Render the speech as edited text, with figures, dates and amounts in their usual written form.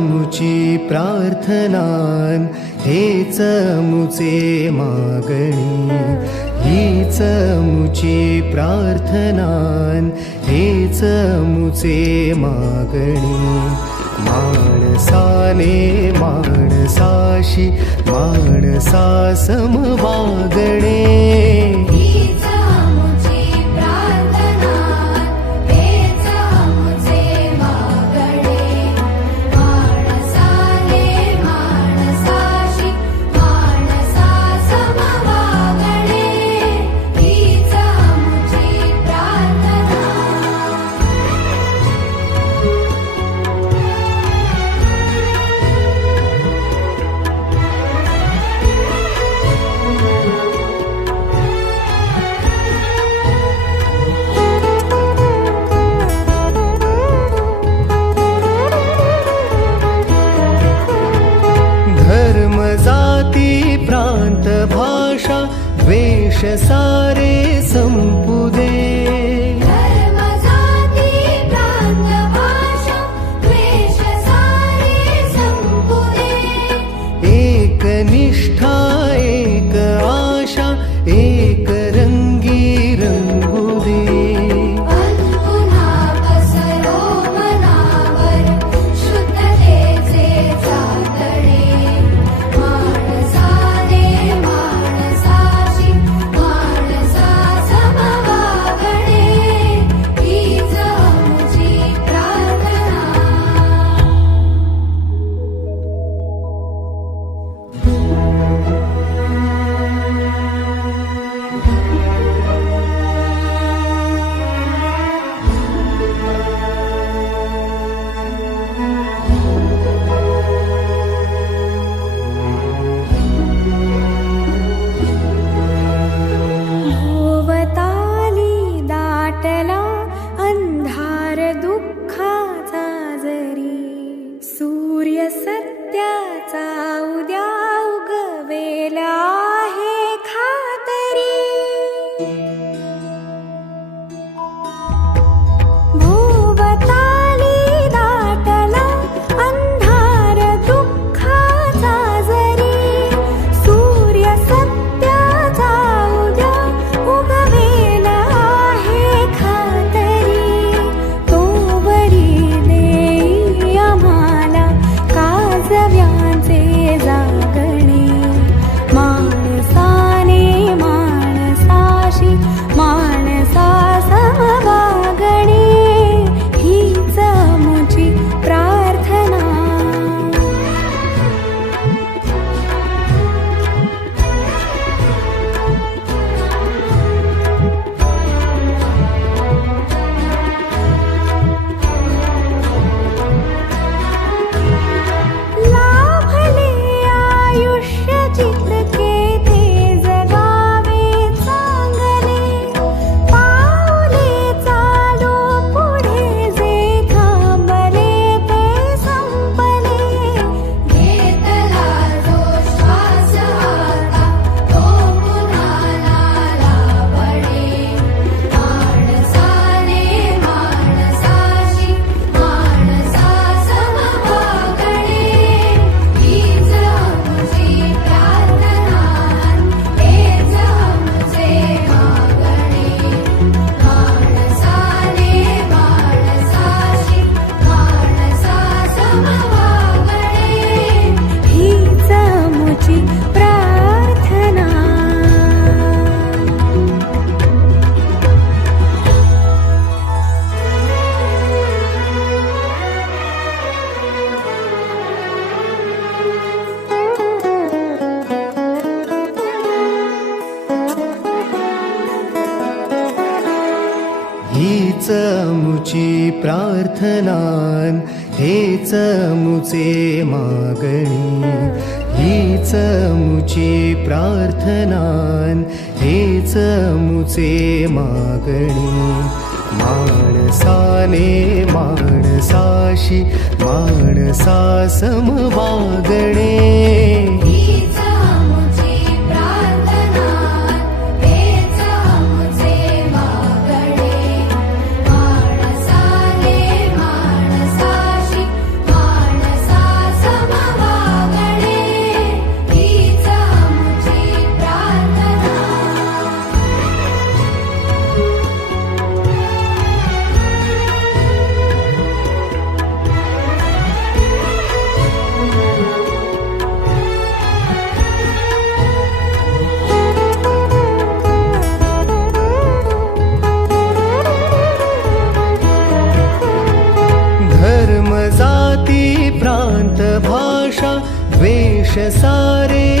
मुची प्रार्थनान हेच मुचे मागणी, हीच मुची प्रार्थनान हेच मुचे मागणी. माणसाने माणसाशी माणसा सम वागणे, प्रांत भाषा द्वेष सारे संपू दे. धर्म जाती प्रांत भाषा द्वेष सारे संपू दे. एक निष्ठा एक आशा एक रंगी रंगू दे. पुन्हा पसरो मनावर शुद्धतेचे चांदणे. सूर्य सत्याचा उद्या उगवेला आहे खातरी. भोवताली दाटला अंधार दुःखाचा जरी. सूर्य सत्याचा उद्या उगवेला आहे खातरी. तोवरी देई आम्हाला काजव्यांचे जागणे. माणसाने माणसाशी माणसा समवागणे, हीच मुची प्रार्थना. हीच मुची प्रार्थनान हेच मुचे मागणी. हीच मुची प्रार्थनान हेच मुचे मागणी. माणसाने माणसाशी माणसा सम वागणे. माणसाने माणसाशी माणसा वर्ष सारे